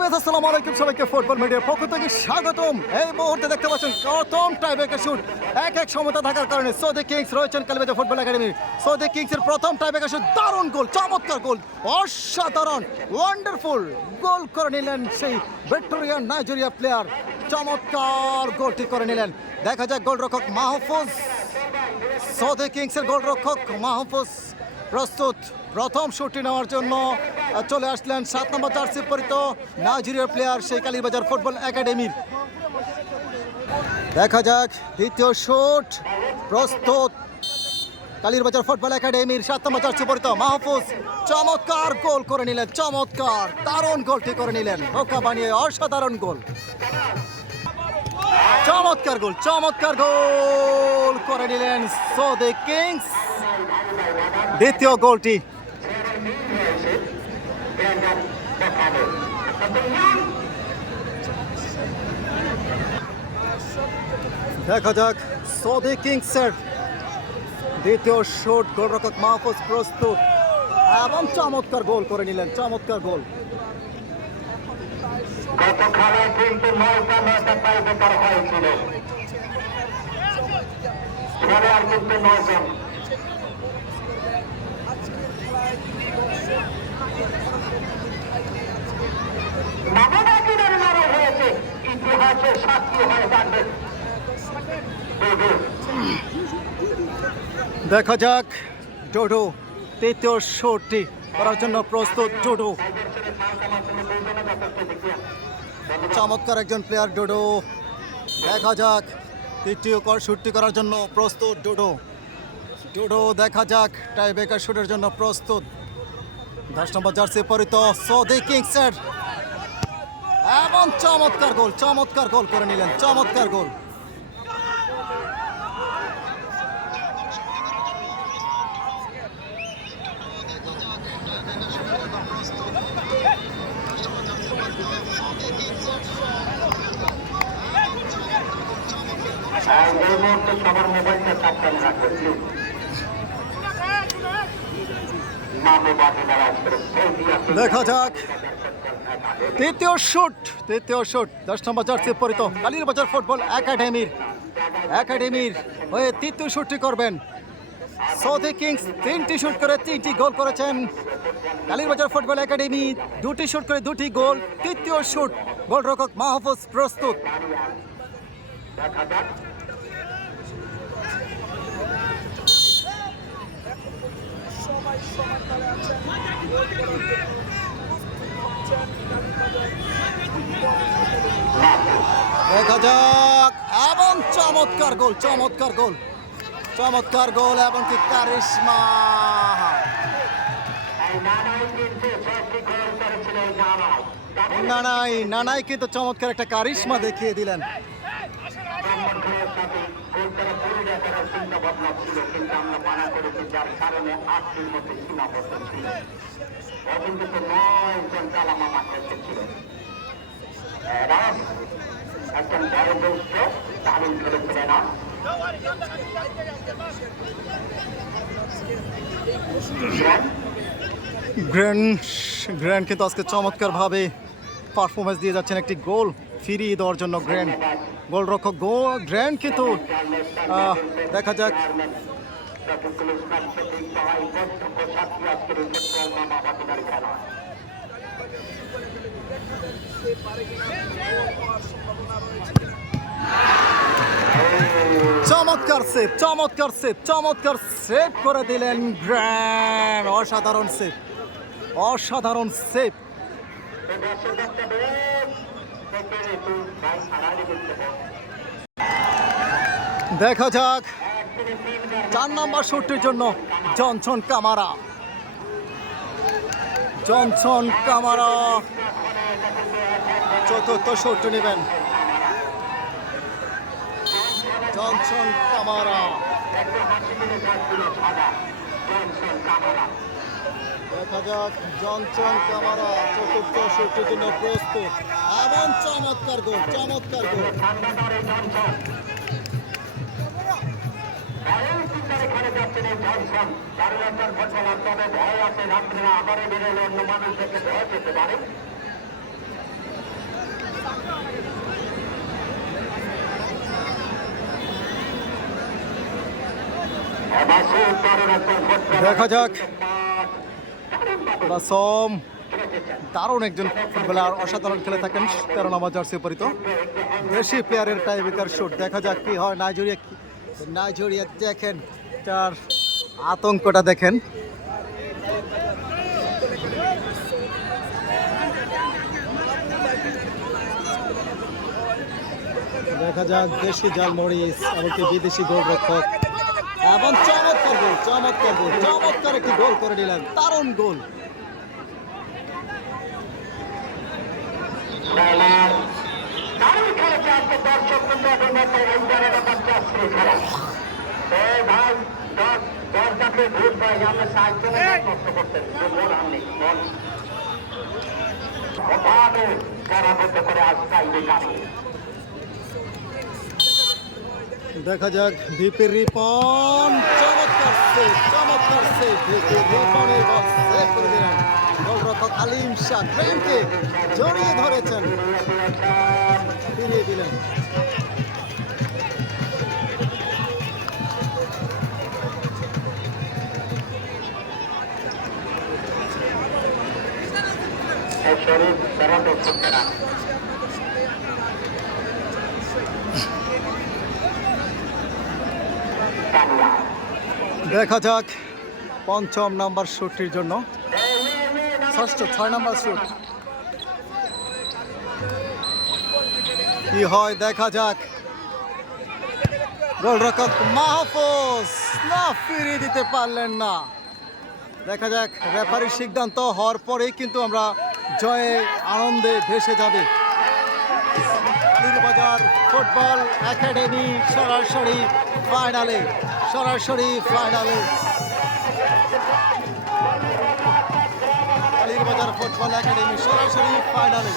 সবাইকে ফুটবল মিডিয়ার পক্ষ স্বাগতম। এই মুহূর্তে দেখতে পাচ্ছেন প্রথম টাইব্রেকার এক এক সমতা থাকার কারণে সৌদি কিংস রয়েছেন কালিবাজা ফুটবল একাডেমি সৌদি কিংসের প্রথম টাইব্রেকার দারুণ গোল চমৎকার গোল অসাধারণ ওয়ান্ডারফুল গোল করে নিলেন সেই ভিক্টোরিয়ান নাইজেরিয়া প্লেয়ার চমৎকার গোলটি করে নিলেন। দেখা যাক গোলরক্ষক মাহফুজ। সৌদি কিংসের গোলরক্ষক মাহফুজ প্রস্তুত। প্রথম শুটটি নেওয়ার জন্য চলে আসলেন সাত নম্বর জার্সি পরিত নাইজেরিয়ার প্লেয়ার সেই কালীবাজার ফুটবল একাডেমির। দেখা যাক দ্বিতীয় শুট, প্রস্তুত কালীরবাজার ফুটবল একাডেমির সাত নম্বর জার্সি পরিত মাহফুজ চমৎকার গোল করে নিলেন, চমৎকার, দারুণ গোলটি করে নিলেন ধোকা বানিয়ে অসাধারণ গোল। চমৎকার গোল চমৎকার গোল করে নিলেন সৌদি কিংস। দ্বিতীয় গোলটি দেখা যাক, সৌদি কিংসের দ্বিতীয় শট গোলরক্ষক মাহফুজ প্রস্তুত এবং চমৎকার গোল করে নিলেন, চমৎকার গোল। কিন্তু দেখা যাক, ডোডো তৃতীয় শটটি করার জন্য প্রস্তুত ডোডো। চমৎকার একজন প্লেয়ার ডোডো। দেখা যাক, তৃতীয় কর শুটটি করার জন্য প্রস্তুত ডোডো। ডোডো, দেখা যাক টাই বেকার শুটের জন্য প্রস্তুত। দশ নম্বর জার্সি পরিত সৌদি কিংসের এবং চমৎকার গোল চমৎকার গোল করে নিলেন চমৎকার গোল। দেখা যাক। তৃতীয় শুট তৃতীয় শুট দশ নম্বর জার্সি পরিত কালীর বাজার ফুটবল একাডেমির একাডেমির হয়ে তৃতীয় শুটটি করবেন। সৌদি কিংস তিনটি শুট করে তিনটি গোল করেছেন। কালীরবাজার ফুটবল একাডেমি দুটি শুট করে দুটি গোল তৃতীয় শুট গোলরক্ষক মাহফুজ প্রস্তুত। দেখা যাক দেখা যাক এবং চমৎকার গোল চমৎকার গোল চমৎকার গোল এবং কি কারিশমা নানাই নানাই কিন্তু চমৎকার একটা কারিশমা দেখিয়ে দিলেন ছিল দারুণ খেলেছিলেন না গ্র্যান্ড গ্র্যান্ড কিন্তু আজকে চমৎকারভাবে পারফরমেন্স দিয়ে যাচ্ছেন একটি গোল ফিরিয়ে দেওয়ার জন্য গ্র্যান্ড। গোলরক্ষক গোল গ্র্যান্ড কিন্তু দেখা যাক ইসলাম শফিক সবাই প্রত্যক্ষ সাক্ষী আজকের এই ফুটবল মামা বাকিদার খেলা চমৎকার সেভ চমৎকার সেভ চমৎকার সেভ করে দিলেন গ্র্যান্ড অসাধারণ সেভ অসাধারণ সেভ দেখা যাক, চার নম্বর শুটটির জন্য জনসন কামারা। জনসন কামারা, চতুর্থ শুটটি নেবেন। Johnson Kamara. একটু দেখা যাক জনসন কামারা চতুর্থ শুটটির জন্য প্রস্তুত। এমন চমৎকার গোল চমৎকার গোল। দারুণ একজন ফুটবলার তবে ভয় আছে রাত্রে আবারও বেরোলে অন্য ভয় পেতে পারে জনসন কামারা একটু হাসি দিলে যাচ্ছিল সাদা জনসন কামারা দেখা যাক জনসন কামারা চতুর্থ শুটটির জন্য প্রস্তুত এবং চমৎকার গোল চমৎকার গোল দেখা যাক। বাসম। দারুণ একজন ফুটবলার, অসাধারণ খেলে থাকেন তেরো নম্বর জার্সি পরিত। দেশি প্লেয়ারের টাইবেকার শুট দেখা যাক কি হয়। নাইজেরিয়া নাইজেরিয়া দেখেন, তার আতঙ্কটা দেখেন। দেখা যাক, দেশি জাল মরিচ এমনকি বিদেশি গোলরক্ষক। এবং চমৎকার গোল চমৎকার গোল চমৎকার একটি গোল করে নিলেন দারুণ গোল মন মন বেকারি দেখা যাক ভিপি রিপন। চমৎকার সেভ চমৎকার সেভ ভিপি রিপনের সেভ করে দিলেন। গোলরক্ষক আলিম শাহ ট্রেনকে জড়িয়ে ধরেছেন। ফিরিয়ে দিলেন। তারা দেখা যাক পঞ্চম নাম্বার শুটটির জন্য। ষষ্ঠ, ছয় নাম্বার শুট। কি হয় দেখা যাক। গোলরক্ষক মাহফুজ না ফিরিয়ে দিতে পারলেন না। দেখা যাক, রেফারির সিদ্ধান্ত হওয়ার পরেই কিন্তু আমরা জয়ে আনন্দে ভেসে যাবে। ফুটবল একাডেমি সরাসরি ফাইনালে। সরাসরি ফাইনালে বাজার ফুটবল একাডেমি সরাসরি ফাইনালে